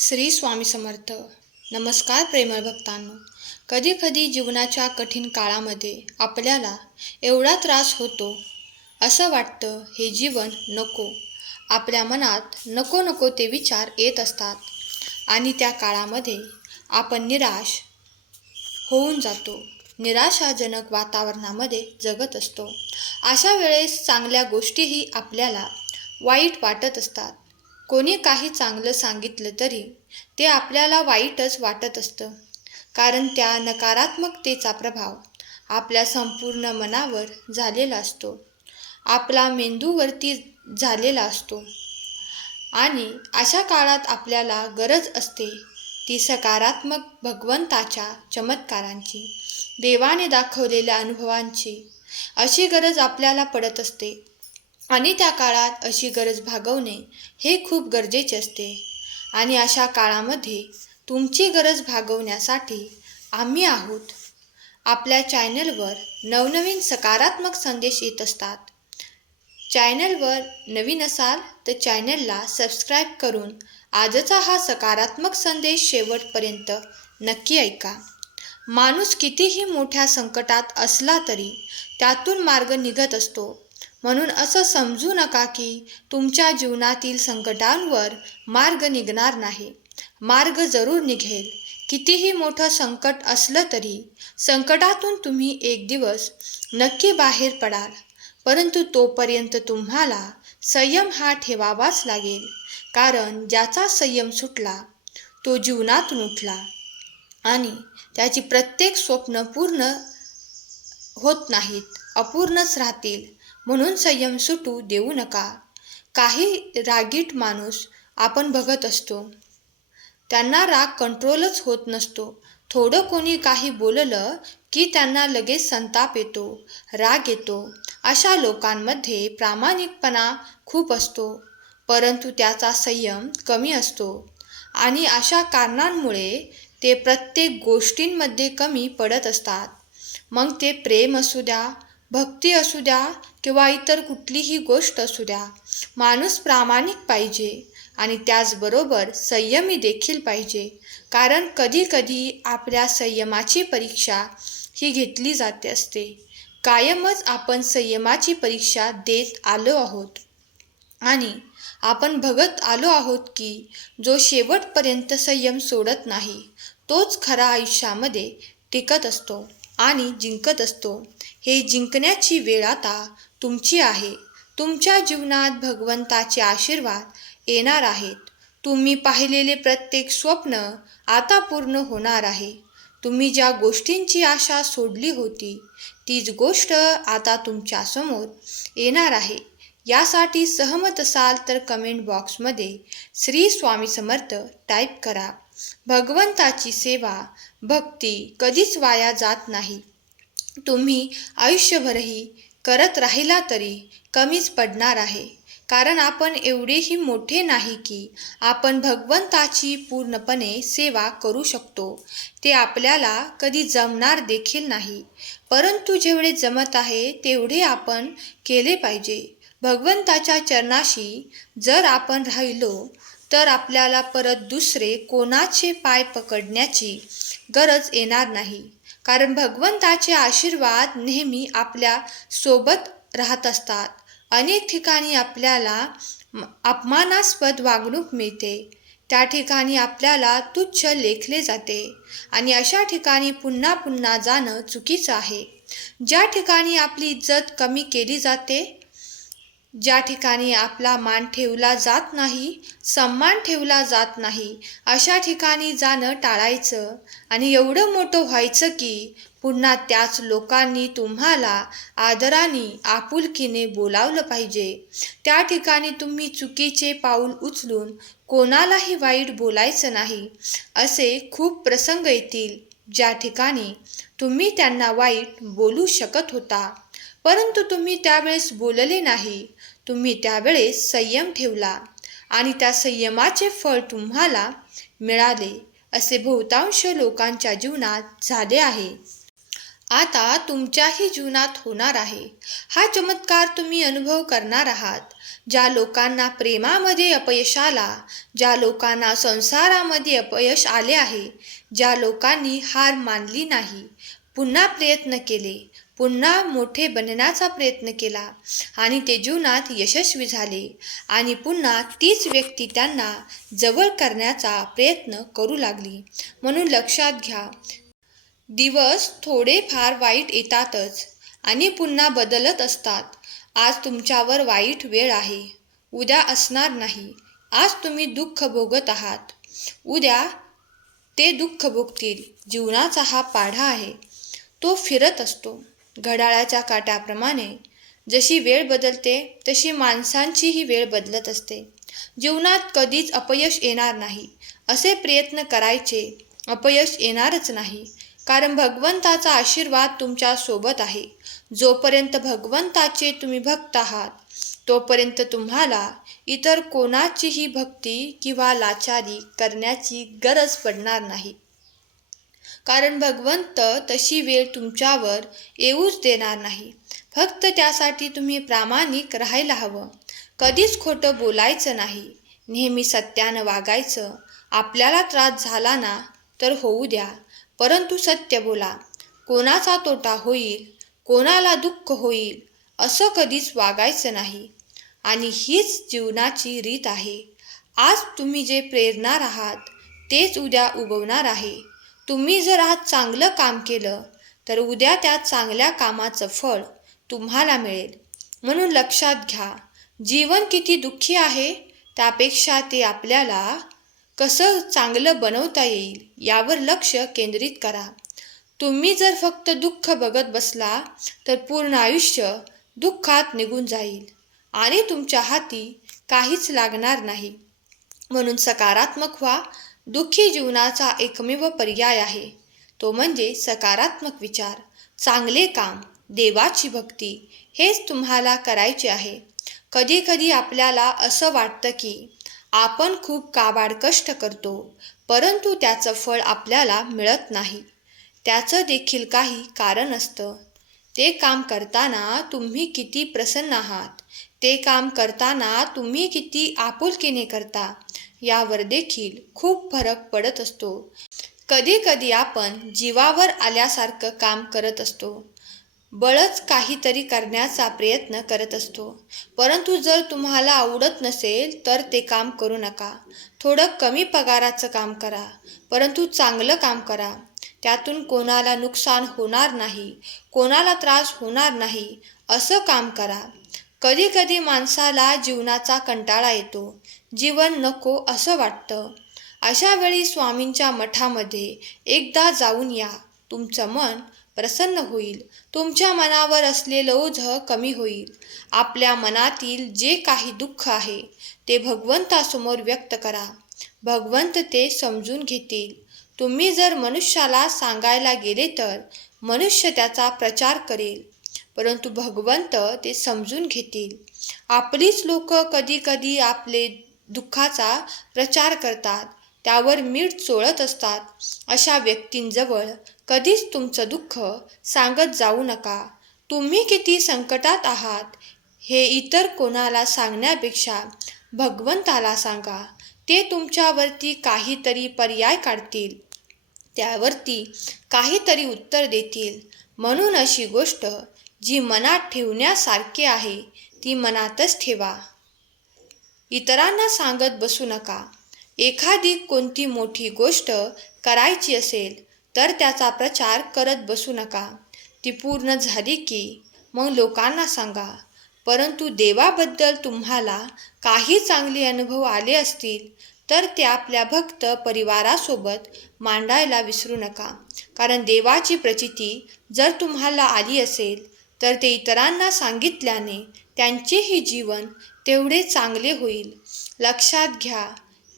श्री स्वामी समर्थ. नमस्कार प्रेमळ भक्तांनो. कधी कधी जीवनाच्या कठीण काळामध्ये आपल्याला एवढा त्रास होतो, असं वाटतं हे जीवन नको. आपल्या मनात नको नको ते विचार येत असतात आणि त्या काळामध्ये आपण निराश होऊन जातो. निराशाजनक वातावरणामध्ये जगत असतो. अशा वेळेस चांगल्या गोष्टीही आपल्याला वाईट वाटत असतात. कोणी काही चांगलं सांगितलं तरी ते आपल्याला वाईटच वाटत असतं, कारण त्या नकारात्मकतेचा प्रभाव आपल्या संपूर्ण मनावर झालेला असतो, आपला मेंदूवरती झालेला असतो. आणि अशा काळात आपल्याला गरज असते ती सकारात्मक भगवंताच्या चमत्कारांची, देवाने दाखवलेल्या अनुभवांची. अशी गरज आपल्याला पडत असते आणि त्या काळात अशी गरज भागवणे हे खूप गरजेचे असते. आणि अशा काळामध्ये तुमची गरज भागवण्यासाठी आम्ही आहोत. आपल्या चॅनलवर नवनवीन सकारात्मक संदेश येत असतात. चॅनलवर नवीन असाल तर चॅनलला सबस्क्राईब करून आजचा हा सकारात्मक संदेश शेवटपर्यंत नक्की ऐका. माणूस कितीही मोठ्या संकटात असला तरी त्यातून मार्ग निघत असतो. म्हणून असं समजू नका की तुमच्या जीवनातील संकटांवर मार्ग निघणार नाही. मार्ग जरूर निघेल. कितीही मोठं संकट असलं तरी संकटातून तुम्ही एक दिवस नक्की बाहेर पडाल. परंतु तोपर्यंत तुम्हाला संयम हा ठेवावाच लागेल, कारण ज्याचा संयम सुटला तो जीवनातून उठला आणि त्याची प्रत्येक स्वप्न पूर्ण होत नाहीत, अपूर्णच राहतील. म्हणून संयम सुटू देऊ नका. काही रागीट माणूस आपण बघत असतो, त्यांना राग कंट्रोलच होत नसतो. थोडं कोणी काही बोललं की त्यांना लगेच संताप येतो, राग येतो. अशा लोकांमध्ये प्रामाणिकपणा खूप असतो, परंतु त्याचा संयम कमी असतो आणि अशा कारणांमुळे ते प्रत्येक गोष्टींमध्ये कमी पडत असतात. मग ते प्रेम असू द्या, भक्ती असू द्या किंवा इतर कुठलीही गोष्ट असू द्या. माणूस प्रामाणिक पाहिजे आणि त्याचबरोबर संयमी देखील पाहिजे, कारण कधी कधी आपल्या संयमाची परीक्षा ही घेतली जाते असते. कायमच आपण संयमाची परीक्षा देत आलो आहोत आणि आपण बघत आलो आहोत की जो शेवटपर्यंत संयम सोडत नाही तोच खरा आयुष्यामध्ये टिकत असतो आणि जिंकत असतो. हे जिंकण्याची वेळ आता तुमची आहे. तुमच्या जीवनात भगवंताचे आशीर्वाद येणार आहेत. तुम्ही पाहिलेले प्रत्येक स्वप्न आता पूर्ण होणार आहे. तुम्ही ज्या गोष्टींची आशा सोडली होती तीच गोष्ट आता तुमच्यासमोर येणार आहे. यासाठी सहमत असाल तर कमेंट बॉक्समध्ये श्री स्वामी समर्थ टाईप करा. भगवंताची सेवा, भक्ती कधीच वाया जात नाही. तुम्ही आयुष्यभरही करत राहिला तरी कमीच पडणार आहे, कारण आपण एवढेही मोठे नाही की आपण भगवंताची पूर्णपणे सेवा करू शकतो. ते आपल्याला कधी जमणार देखील नाही, परंतु जेवढे जमत आहे तेवढे आपण केले पाहिजे. भगवंताच्या चरणाशी जर आपण राहिलो तर आपल्याला परत दुसरे कोणाचे पाय पकडण्याची गरज येणार नाही, कारण भगवंताचे आशीर्वाद नेहमी आपल्या सोबत राहत असतात. अनेक ठिकाणी आपल्याला अपमानास्पद वागणूक मिळते, त्या ठिकाणी आपल्याला तुच्छ लेखले जाते आणि अशा ठिकाणी पुन्हा पुन्हा जाणं चुकीचं आहे. ज्या ठिकाणी आपली इज्जत कमी केली जाते, ज्या ठिकाणी आपला मान ठेवला जात नाही, सन्मान ठेवला जात नाही, अशा ठिकाणी जाणं टाळायचं आणि एवढं मोठं व्हायचं की पुन्हा त्याच लोकांनी तुम्हाला आदराने, आपुलकीने बोलावलं पाहिजे. त्या ठिकाणी तुम्ही चुकीचे पाऊल उचलून कोणालाही वाईट बोलायचं नाही. असे खूप प्रसंग येतील ज्या ठिकाणी तुम्ही त्यांना वाईट बोलू शकत होता, परंतु तुम्ही त्यावेळेस बोलले नाही. तुम्ही त्यावेळेस संयम ठेवला आणि त्या संयमाचे फळ तुम्हाला मिळाले. असे बहुतांश लोकांच्या जीवनात झाले आहे. आता तुमच्याही जीवनात होणार आहे. हा चमत्कार तुम्ही अनुभव करणार आहात. ज्या लोकांना प्रेमामध्ये अपयश आला, ज्या लोकांना संसारामध्ये अपयश आले आहे, ज्या लोकांनी हार मानली नाही, पुन्हा प्रयत्न केले, पुन्हा मोठे बनण्याचा प्रयत्न केला आणि ते जीवनात यशस्वी झाले आणि पुन्हा तीच व्यक्ती त्यांना जवळ करण्याचा प्रयत्न करू लागली. म्हणून लक्षात घ्या, दिवस थोडेफार वाईट येतातच आणि पुन्हा बदलत असतात. आज तुमच्यावर वाईट वेळ आहे, उद्या असणार नाही. आज तुम्ही दुःख भोगत आहात, उद्या ते दुःख भोगतील. जीवनाचा हा पाढा आहे, तो फिरत असतो. घड्याळाच्या काट्याप्रमाणे जशी वेळ बदलते तशी माणसांचीही वेळ बदलत असते. जीवनात कधीच अपयश येणार नाही असे प्रयत्न करायचे, अपयश येणारच नाही. कारण भगवंताचा आशीर्वाद तुमच्या सोबत आहे. जोपर्यंत भगवंताचे तुम्ही भक्त आहात तोपर्यंत तुम्हाला इतर कोणाचीही भक्ती किंवा लाचारी करण्याची गरज पडणार नाही. कारण भगवंत तशी वेळ तुमच्यावर येऊच देणार नाही. फक्त त्यासाठी तुम्ही प्रामाणिक राहायला हवं. कधीच खोटं बोलायचं नाही, नेहमी सत्यानं वागायचं. आपल्याला त्रास झाला ना तर होऊ द्या, परंतु सत्य बोला. कोणाचा तोटा होईल, कोणाला दुःख होईल असं कधीच वागायचं नाही. आणि हीच जीवनाची रीत आहे. आज तुम्ही जे पेरणार आहात तेच उद्या उगवणार आहे. तुम्ही जर आज चांगलं काम केलं तर उद्या त्या चांगल्या कामाचं फळ तुम्हाला मिळेल. म्हणून लक्षात घ्या, जीवन किती दुःखी आहे त्यापेक्षा ते आपल्याला कसं चांगलं बनवता येईल यावर लक्ष केंद्रित करा. तुम्ही जर फक्त दुःख बघत बसला तर पूर्ण आयुष्य दुःखात निघून जाईल आणि तुमच्या हाती काहीच लागणार नाही. म्हणून सकारात्मक व्हा. दुःखी जीवनाचा एकमेव पर्याय आहे तो म्हणजे सकारात्मक विचार, चांगले काम, देवाची भक्ती. हेच तुम्हाला करायचे आहे. कधी कधी आपल्याला असं वाटतं की आपण खूप काबाड कष्ट करतो, परंतु त्याचं फळ आपल्याला मिळत नाही. त्याचं देखील काही कारण असतं. ते काम करताना तुम्ही किती प्रसन्न आहात, ते काम करताना तुम्ही किती आपुलकीने करता यावर देखील खूप फरक पडत असतो. कधी कधी आपण जीवावर आल्यासारखं काम करत असतो, बळच काहीतरी करण्याचा प्रयत्न करत असतो. परंतु जर तुम्हाला आवडत नसेल तर ते काम करू नका. थोडं कमी पगाराचं काम करा, परंतु चांगलं काम करा. त्यातून कोणाला नुकसान होणार नाही, कोणाला त्रास होणार नाही असं काम करा. कधी कधी माणसाला जीवनाचा कंटाळा येतो, जीवन नको असं वाटतं. अशा वेळी स्वामींच्या मठामध्ये एकदा जाऊन या. तुमचं मन प्रसन्न होईल, तुमच्या मनावर असलेलं ओझं कमी होईल. आपल्या मनातील जे काही दुःख आहे ते भगवंतासमोर व्यक्त करा. भगवंत ते समजून घेतील. तुम्ही जर मनुष्याला सांगायला गेले तर मनुष्य त्याचा प्रचार करेल, परंतु भगवंत ते समजून घेतील. आपलीच लोक कधी कधी आपले दुःखाचा प्रचार करतात, त्यावर मीठ चोळत असतात. अशा व्यक्तींजवळ कधीच तुमचं दुःख सांगत जाऊ नका. तुम्ही किती संकटात आहात हे इतर कोणाला सांगण्यापेक्षा भगवंताला सांगा. ते तुमच्यावरती काहीतरी पर्याय काढतील, त्यावरती काहीतरी उत्तर देतील. म्हणून अशी गोष्ट जी मनात ठेवण्यासारखी आहे ती मनातच ठेवा. इतरांना सांगत बसू नका. एखादी कोणती मोठी गोष्ट करायची असेल तर त्याचा प्रचार करत बसू नका. ती पूर्ण झाली की मग लोकांना सांगा. परंतु देवाबद्दल तुम्हाला काही चांगले अनुभव आले असतील तर ते आपल्या भक्त परिवारासोबत मांडायला विसरू नका. कारण देवाची प्रचिती जर तुम्हाला आली असेल तर ते इतरांना सांगितल्याने त्यांचेही जीवन तेवढे चांगले होईल. लक्षात घ्या,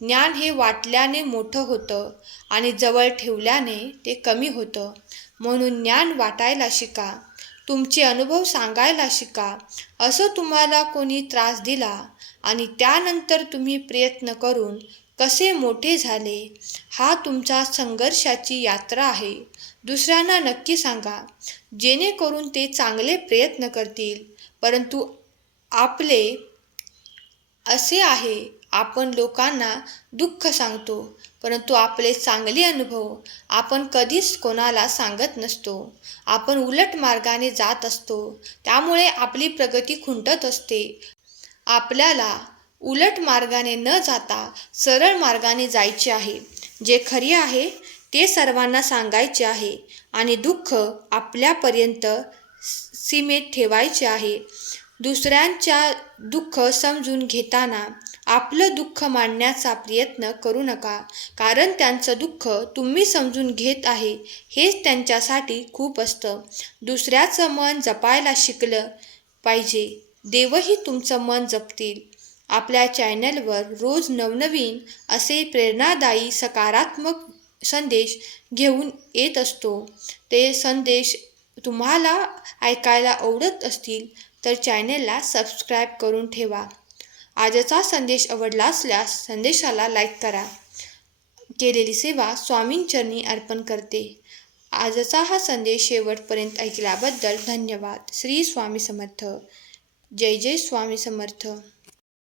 ज्ञान हे वाटल्याने मोठं होतं आणि जवळ ठेवल्याने ते कमी होतं. म्हणून ज्ञान वाटायला शिका, तुमचे अनुभव सांगायला शिका. असं तुम्हाला कोणी त्रास दिला आणि त्यानंतर तुम्ही प्रयत्न करून कसे मोठे झाले. हा तुमच्या संघर्षाची यात्रा आहे. दुसऱ्यांना नक्की सांगा, जेणेकरून ते चांगले प्रयत्न करतील. परंतु आपले असे आहे, आपण लोकांना दुःख सांगतो, परंतु आपले चांगले अनुभव आपण कधीच कोणाला सांगत नसतो. आपण उलट मार्गाने जात असतो, त्यामुळे आपली प्रगती खुंटत असते. आपल्याला उलट मार्गाने न जाता सरळ मार्गाने जायचे आहे. जे खरे आहे ते सर्वांना सांगायचे आहे आणि दुःख आपल्यापर्यंत सीमेत ठेवायचे आहे. दुसऱ्यांच्या दुःख समजून घेताना आपलं दुःख मांडण्याचा प्रयत्न करू नका, कारण त्यांचं दुःख तुम्ही समजून घेत आहे हेच त्यांच्यासाठी खूप असतं. दुसऱ्याचं मन जपायला शिकलं पाहिजे. देवही तुमचं मन जपतील. आपल्या चॅनलवर रोज नवनवीन असे प्रेरणादायी सकारात्मक संदेश घेऊन येत असतो. ते संदेश तुम्हाला ऐकायला आवडत असतील तर चॅनलला सबस्क्राईब करून ठेवा. आजचा संदेश आवडला असल्यास संदेशाला लाईक करा. केलेली सेवा स्वामींचरणी अर्पण करते. आजचा हा संदेश शेवटपर्यंत ऐकल्याबद्दल धन्यवाद. श्री स्वामी समर्थ. जय जय स्वामी समर्थ.